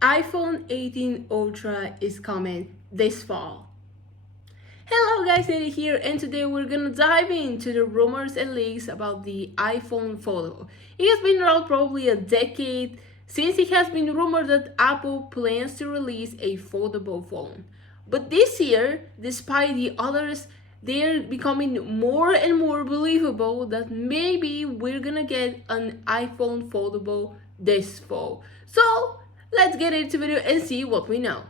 iPhone 18 Ultra is coming this fall. Hello guys, Eddie here, and today we're gonna dive into the rumors and leaks about the iPhone foldable. It has been around probably a decade since it has been rumored that Apple plans to release a foldable phone. But this year, despite the others, they're becoming more and more believable that maybe we're gonna get an iPhone foldable this fall. So let's get into the video and see what we know.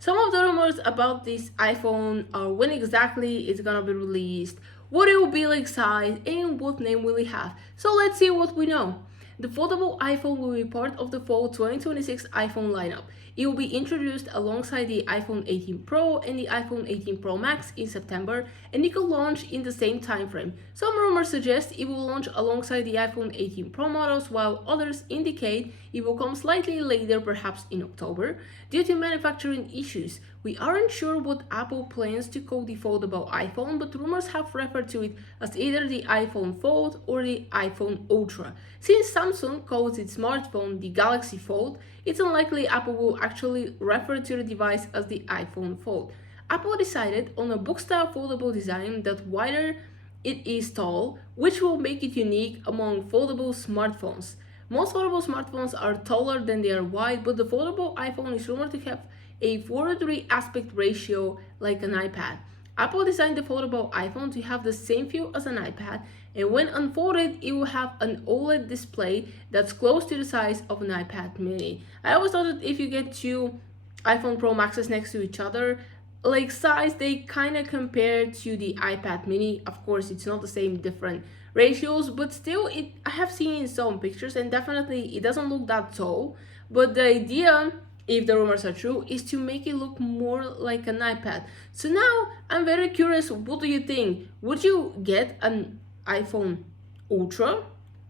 Some of the rumors about this iPhone are when exactly it's gonna be released, what it will be like size, and what name will it have. So let's see what we know. The foldable iPhone will be part of the fall 2026 iPhone lineup. It will be introduced alongside the iPhone 18 Pro and the iPhone 18 Pro Max in September, and it could launch in the same time frame. Some rumors suggest it will launch alongside the iPhone 18 Pro models, while others indicate it will come slightly later, perhaps in October. Due to manufacturing issues, we aren't sure what Apple plans to call the foldable iPhone, but rumors have referred to it as either the iPhone Fold or the iPhone Ultra. Since Samsung calls its smartphone the Galaxy Fold, it's unlikely Apple will actually refer to the device as the iPhone Fold. Apple decided on a book-style foldable design that wider it is tall, which will make it unique among foldable smartphones. Most foldable smartphones are taller than they are wide, but the foldable iPhone is rumored to have a 4:3 aspect ratio like an iPad. Apple designed the foldable iPhone to have the same feel as an iPad, and when unfolded, it will have an OLED display that's close to the size of an iPad mini. I always thought that if you get two iPhone Pro Maxes next to each other, like size, they kind of compare to the iPad mini. Of course, it's not the same, different ratios, but still, I have seen some pictures, and definitely it doesn't look that tall. But the idea, if the rumors are true, is to make it look more like an iPad. So now I'm very curious, what do you think? Would you get an iPhone Ultra,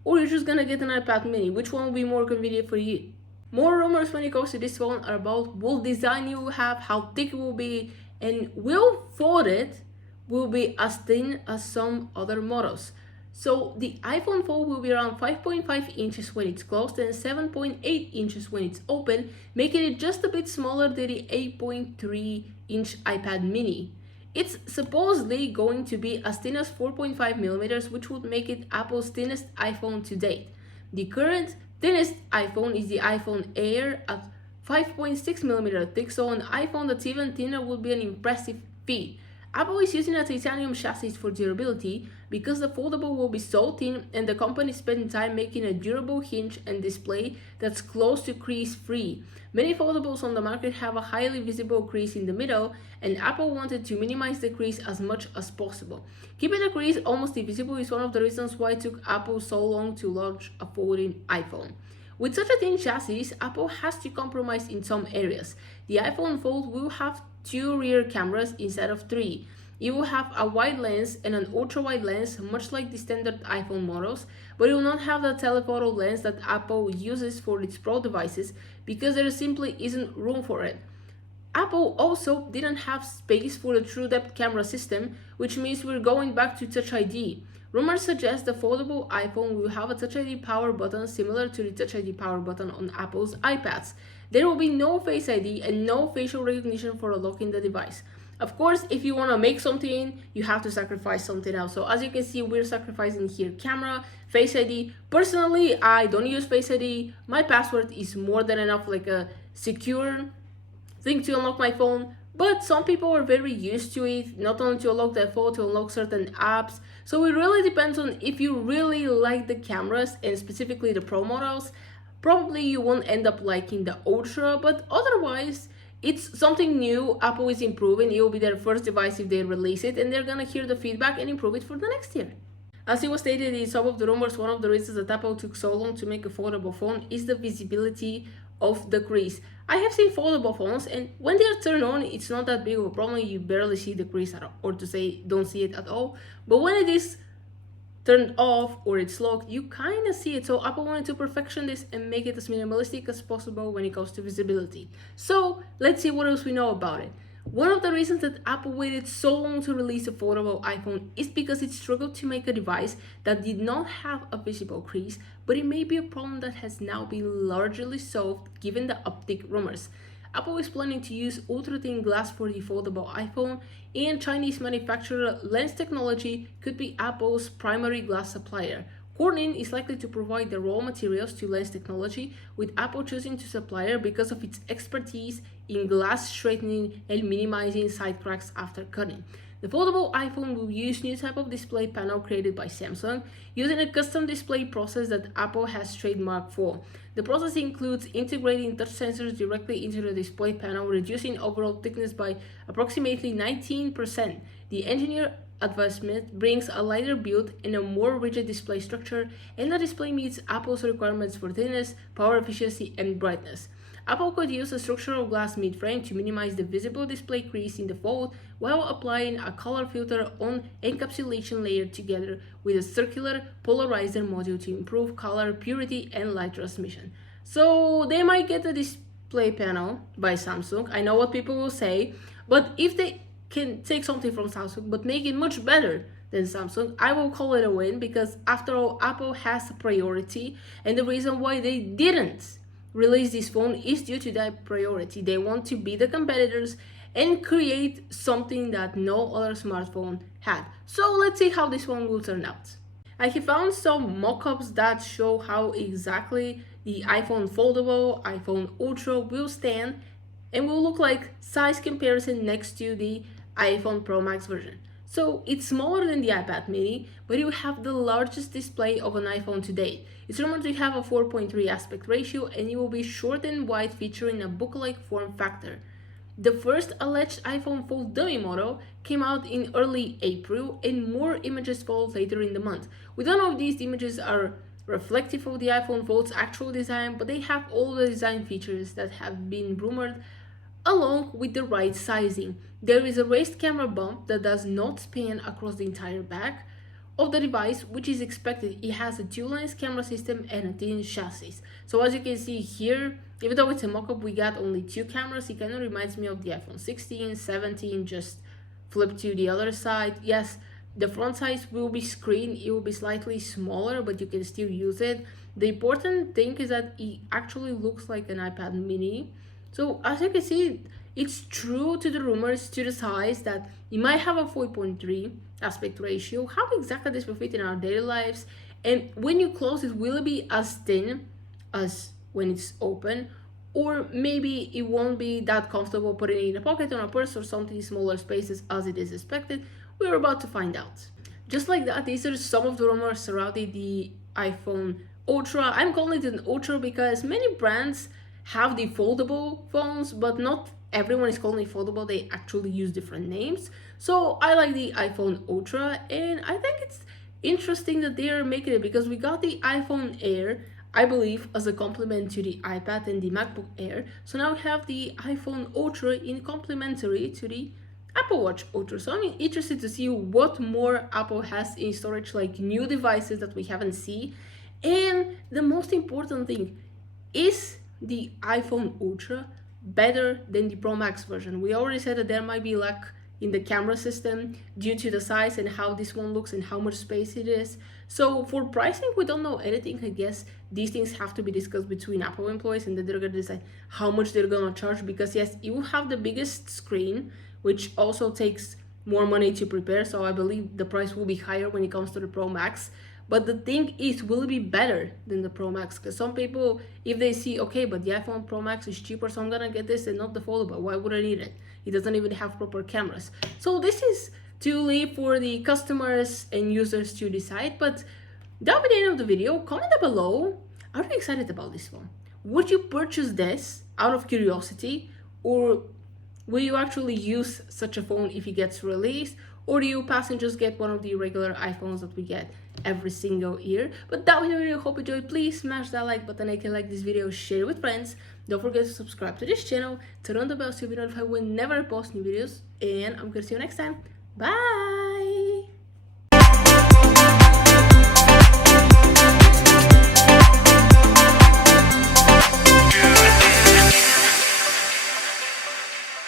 or you're just gonna get an iPad mini? Which one will be more convenient for you? More rumors when it comes to this phone are about what design you will have, how thick it will be, and will folded will be as thin as some other models. So the iPhone Fold will be around 5.5 inches when it's closed and 7.8 inches when it's open, making it just a bit smaller than the 8.3-inch iPad mini. It's supposedly going to be as thin as 4.5 millimeters, which would make it Apple's thinnest iPhone to date. The current thinnest iPhone is the iPhone Air at 5.6mm thick, so an iPhone that's even thinner would be an impressive feat. Apple is using a titanium chassis for durability because the foldable will be so thin, and the company spent time making a durable hinge and display that's close to crease free. Many foldables on the market have a highly visible crease in the middle, and Apple wanted to minimize the crease as much as possible. Keeping the crease almost invisible is one of the reasons why it took Apple so long to launch a folding iPhone. With such a thin chassis, Apple has to compromise in some areas. The iPhone Fold will have two rear cameras instead of three. It will have a wide lens and an ultra-wide lens, much like the standard iPhone models, but it will not have the telephoto lens that Apple uses for its Pro devices because there simply isn't room for it. Apple also didn't have space for the true depth camera system, which means we're going back to Touch ID. Rumors suggest the foldable iPhone will have a Touch ID power button similar to the Touch ID power button on Apple's iPads. There will be no Face ID and no facial recognition for unlocking the device. Of course, if you want to make something, you have to sacrifice something else. So as you can see, we're sacrificing here camera, Face ID. Personally, I don't use Face ID. My password is more than enough, like a secure thing to unlock my phone, but some people are very used to it, not only to unlock their phone, to unlock certain apps. So it really depends on if you really like the cameras, and specifically the Pro models. Probably you won't end up liking the Ultra, but otherwise it's something new. Apple is improving. It will be their first device if they release it, and they're gonna hear the feedback and improve it for the next year. As it was stated in some of the rumors, one of the reasons that Apple took so long to make a foldable phone is the visibility of the crease. I have seen foldable phones, and when they are turned on, it's not that big of a problem. You barely see the crease at all, or to say don't see it at all. But when it is turned off or it's locked, you kind of see it. So Apple wanted to perfection this and make it as minimalistic as possible when it comes to visibility. So let's see what else we know about it. One of the reasons that Apple waited so long to release a foldable iPhone is because it struggled to make a device that did not have a visible crease, but it may be a problem that has now been largely solved given the optic rumors. Apple is planning to use ultra-thin glass for the foldable iPhone, and Chinese manufacturer Lens Technology could be Apple's primary glass supplier. Corning is likely to provide the raw materials to Lens Technology, with Apple choosing to supplier because of its expertise in glass straightening and minimizing side cracks after cutting. The foldable iPhone will use new type of display panel created by Samsung using a custom display process that Apple has trademarked for. The process includes integrating touch sensors directly into the display panel, reducing overall thickness by approximately 19%. The engineer advancement brings a lighter build and a more rigid display structure, and the display meets Apple's requirements for thickness, power efficiency, and brightness. Apple could use a structural glass mid-frame to minimize the visible display crease in the fold while applying a color filter on encapsulation layer together with a circular polarizer module to improve color purity and light transmission. So they might get the display panel by Samsung. I know what people will say, but if they can take something from Samsung but make it much better than Samsung, I will call it a win, because after all, Apple has a priority, and the reason why they didn't release this phone is due to that priority. They want to be the competitors and create something that no other smartphone had. So let's see how this one will turn out. I have found some mock-ups that show how exactly the iPhone foldable, iPhone Ultra will stand and will look like size comparison next to the iPhone Pro Max version. So it's smaller than the iPad mini, but it will have the largest display of an iPhone to date. It's rumored to have a 4.3 aspect ratio, and it will be short and wide, featuring a book-like form factor. The first alleged iPhone Fold dummy model came out in early April, and more images followed later in the month. We don't know if these images are reflective of the iPhone Fold's actual design, but they have all the design features that have been rumored, along with the right sizing. There is a raised camera bump that does not span across the entire back of the device, which is expected. It has a dual-lens camera system and a thin chassis. So as you can see here, even though it's a mock-up, we got only two cameras. It kind of reminds me of the iPhone 16, 17, just flip to the other side. Yes, the front size will be screened. It will be slightly smaller, but you can still use it. The important thing is that it actually looks like an iPad mini. So as you can see, it's true to the rumors, to the size, that it might have a 4.3 aspect ratio. How exactly this will fit in our daily lives, and when you close it, will it be as thin as when it's open, or maybe it won't be that comfortable putting it in a pocket, on a purse, or something smaller spaces as it is expected? We're about to find out. Just like that, these are some of the rumors surrounding the iPhone Ultra. I'm calling it an Ultra because many brands have the foldable phones, but not everyone is calling it foldable. They actually use different names. So I like the iPhone Ultra, and I think it's interesting that they are making it, because we got the iPhone Air, I believe, as a complement to the iPad and the MacBook Air. So now we have the iPhone Ultra in complementary to the Apple Watch Ultra. So I'm interested to see what more Apple has in storage, like new devices that we haven't seen. And the most important thing is, the iPhone Ultra better than the Pro Max version? We already said that there might be lack in the camera system due to the size and how this one looks and how much space it is. So for pricing, we don't know anything. I guess these things have to be discussed between Apple employees, and then they're gonna decide how much they're gonna charge, because yes, you will have the biggest screen, which also takes more money to prepare. So I believe the price will be higher when it comes to the Pro Max. But the thing is, will it be better than the Pro Max? Because some people, if they see, okay, but the iPhone Pro Max is cheaper, so I'm gonna get this and not the foldable. Why would I need it? It doesn't even have proper cameras. So this is to leave for the customers and users to decide. But that'll be the end of the video. Comment down below. Are you excited about this one? Would you purchase this out of curiosity, or will you actually use such a phone if it gets released? Or do you pass and just get one of the regular iPhones that we get every single year? But that was the video. Hope you enjoyed. Please smash that like button if you like this video, share it with friends. Don't forget to subscribe to this channel, turn on the bell so you'll be notified whenever I post new videos, and I'm gonna see you next time. Bye.